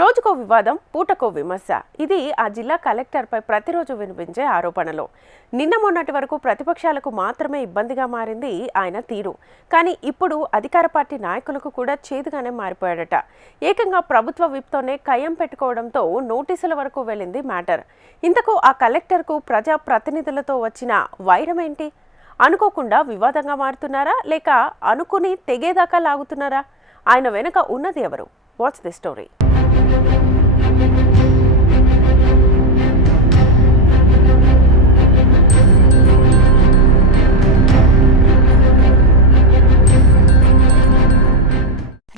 రోజుకో వివాదం పూటకో విమర్శ. ఇది ఆ జిల్లా కలెక్టర్పై ప్రతిరోజు వినిపించే ఆరోపణలు. నిన్న మొన్నటి వరకు ప్రతిపక్షాలకు మాత్రమే ఇబ్బందిగా మారింది ఆయన తీరు. కానీ ఇప్పుడు అధికార పార్టీ నాయకులకు కూడా చేదుగానే మారిపోయాడట. ఏకంగా ప్రభుత్వ విప్తోనే కయ్యం పెట్టుకోవడంతో నోటీసుల వరకు వెళ్ళింది మ్యాటర్. ఇంతకు ఆ కలెక్టర్కు ప్రజా ప్రతినిధులతో వచ్చిన వైరం ఏంటి? అనుకోకుండా వివాదంగా మారుతున్నారా? లేక అనుకుని తెగేదాకా లాగుతున్నారా? ఆయన వెనుక ఉన్నది ఎవరు? What's the story.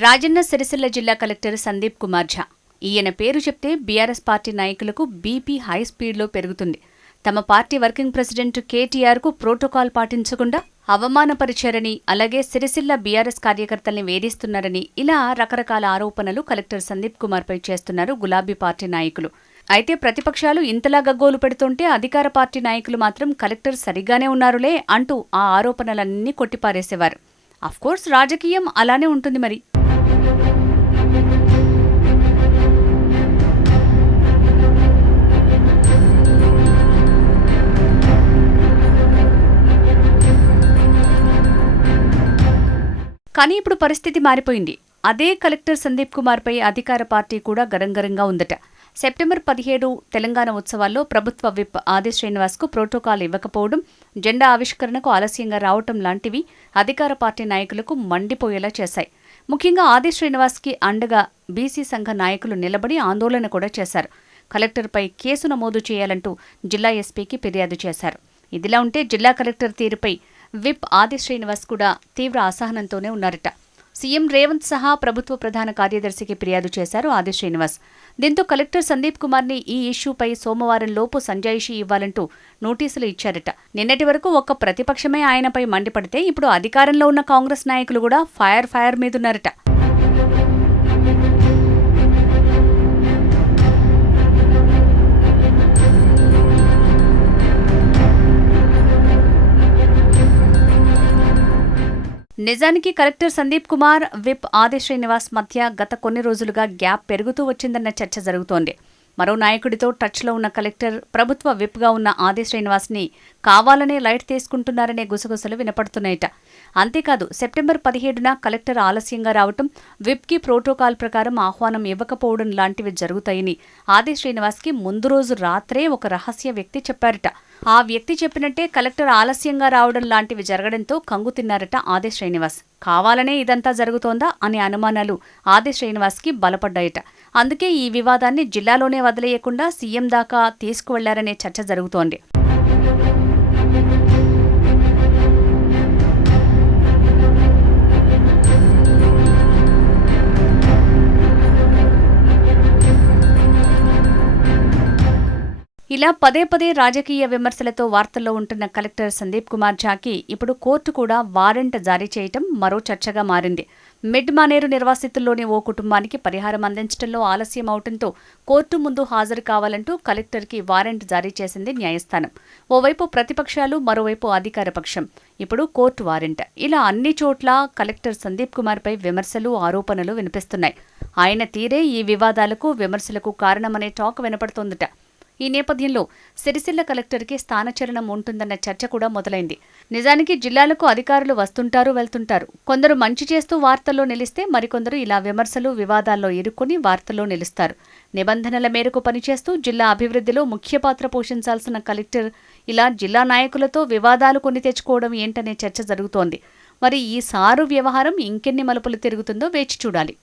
Rajanna Sircilla జిల్లా కలెక్టర్ సందీప్ కుమార్ ఝా. ఈయన పేరు చెప్తే బీఆర్ఎస్ పార్టీ నాయకులకు బీపీ హై స్పీడ్లో పెరుగుతుంది. తమ పార్టీ వర్కింగ్ ప్రెసిడెంట్ కేటీఆర్కు ప్రోటోకాల్ పాటించకుండా అవమానపరిచారని అలాగే సిరిసిల్ల బీఆర్ఎస్ కార్యకర్తల్ని వేధిస్తున్నారని ఇలా రకరకాల ఆరోపణలు కలెక్టర్ సందీప్ కుమార్పై చేస్తున్నారు గులాబీ పార్టీ నాయకులు. అయితే ప్రతిపక్షాలు ఇంతలా గగ్గోలు పెడుతుంటే అధికార పార్టీ నాయకులు మాత్రం కలెక్టర్ సరిగానే ఉన్నారులే అంటూ ఆ ఆరోపణలన్నీ కొట్టిపారేసేవారు. అఫ్కోర్స్ రాజకీయం అలానే ఉంటుంది మరి. కానీ ఇప్పుడు పరిస్థితి మారిపోయింది. అదే కలెక్టర్ సందీప్ కుమార్పై అధికార పార్టీ కూడా గరంగరంగా ఉందట. సెప్టెంబర్ పదిహేడు తెలంగాణ ఉత్సవాల్లో ప్రభుత్వ విప్ ఆది శ్రీనివాస్కు ప్రోటోకాల్ ఇవ్వకపోవడం జెండా ఆవిష్కరణకు ఆలస్యంగా రావటం లాంటివి అధికార పార్టీ నాయకులకు మండిపోయేలా చేశాయి. ముఖ్యంగా ఆది శ్రీనివాస్కి అండగా బీసీ సంఘ నాయకులు నిలబడి ఆందోళన కూడా చేశారు. కలెక్టర్పై కేసు నమోదు చేయాలంటూ జిల్లా ఎస్పీకి ఫిర్యాదు చేశారు. ఇదిలా ఉంటే జిల్లా కలెక్టర్ తీరుపై విప్ ఆది శ్రీనివాస్ కూడా తీవ్ర అసహనంతోనే ఉన్నారట. సీఎం రేవంత్ సహా ప్రభుత్వ ప్రధాన కార్యదర్శికి ఫిర్యాదు చేశారు ఆది శ్రీనివాస్. దీంతో కలెక్టర్ సందీప్ కుమార్ని ఈ ఇష్యూపై సోమవారం లోపు సంజాయిషీ ఇవ్వాలంటూ నోటీసులు ఇచ్చారట. నిన్నటి వరకు ఒక్క ప్రతిపక్షమే ఆయనపై మండిపడితే ఇప్పుడు అధికారంలో ఉన్న కాంగ్రెస్ నాయకులు కూడా ఫైర్ ఫైర్ మీదున్నారట. నిజానికి కలెక్టర్ సందీప్ కుమార్ విప్ ఆది శ్రీనివాస్ మధ్య గత కొన్ని రోజులుగా గ్యాప్ పెరుగుతూ వచ్చిందన్న చర్చ జరుగుతోంది. మరో నాయకుడితో టచ్లో ఉన్న కలెక్టర్ ప్రభుత్వ విప్గా ఉన్న ఆది శ్రీనివాస్ని కావాలనే లైట్ తీసుకుంటున్నారనే గుసగుసలు వినపడుతున్నాయట. అంతేకాదు సెప్టెంబర్ పదిహేడున కలెక్టర్ ఆలస్యంగా రావటం విప్కి ప్రోటోకాల్ ప్రకారం ఆహ్వానం ఇవ్వకపోవడం లాంటివి జరుగుతాయని ఆది శ్రీనివాస్కి ముందు రోజు రాత్రే ఒక రహస్య వ్యక్తి చెప్పారట. ఆ వ్యక్తి చెప్పినట్టే కలెక్టర్ ఆలస్యంగా రావడం లాంటివి జరగడంతో కంగు తిన్నారట ఆది శ్రీనివాస్. కావాలనే ఇదంతా జరుగుతోందా అనే అనుమానాలు ఆది శ్రీనివాస్కి బలపడ్డాయట. అందుకే ఈ వివాదాన్ని జిల్లాలోనే వదిలేయకుండా సీఎం దాకా తీసుకువెళ్ళారనే చర్చ జరుగుతోంది. ఇలా పదే పదే రాజకీయ విమర్శలతో వార్తల్లో ఉంటున్న కలెక్టర్ సందీప్ కుమార్ ఝాకి ఇప్పుడు కోర్టు కూడా వారెంట్ జారీ చేయటం మరో చర్చగా మారింది. మిడ్ మానేరు నిర్వాసితుల్లోని ఓ కుటుంబానికి పరిహారం అందించడంలో ఆలస్యం అవడంతో కోర్టు ముందు హాజరు కావాలంటూ కలెక్టర్కి వారెంట్ జారీ చేసింది న్యాయస్థానం. ఓవైపు ప్రతిపక్షాలు మరోవైపు అధికార పక్షం. ఇప్పుడు కోర్టు వారెంట్. ఇలా అన్ని చోట్ల కలెక్టర్ సందీప్ కుమార్పై విమర్శలు ఆరోపణలు వినిపిస్తున్నాయి. ఆయన తీరే ఈ వివాదాలకు విమర్శలకు కారణమనే టాక్ వినపడుతోందట. ఈ నేపథ్యంలో సిరిసిల్ల కలెక్టర్కి స్థానచలనం ఉంటుందన్న చర్చ కూడా మొదలైంది. నిజానికి జిల్లాలకు అధికారులు వస్తుంటారు వెళ్తుంటారు. కొందరు మంచి చేస్తూ వార్తల్లో నిలిస్తే మరికొందరు ఇలా విమర్శలు వివాదాల్లో ఇరుక్కుని వార్తల్లో నిలుస్తారు. నిబంధనల మేరకు పనిచేస్తూ జిల్లా అభివృద్ధిలో ముఖ్య పాత్ర పోషించాల్సిన కలెక్టర్ ఇలా జిల్లా నాయకులతో వివాదాలు కొని తెచ్చుకోవడం ఏంటనే చర్చ జరుగుతోంది. మరి ఈ సారు వ్యవహారం ఇంకెన్ని మలుపులు తిరుగుతుందో వేచి చూడాలి.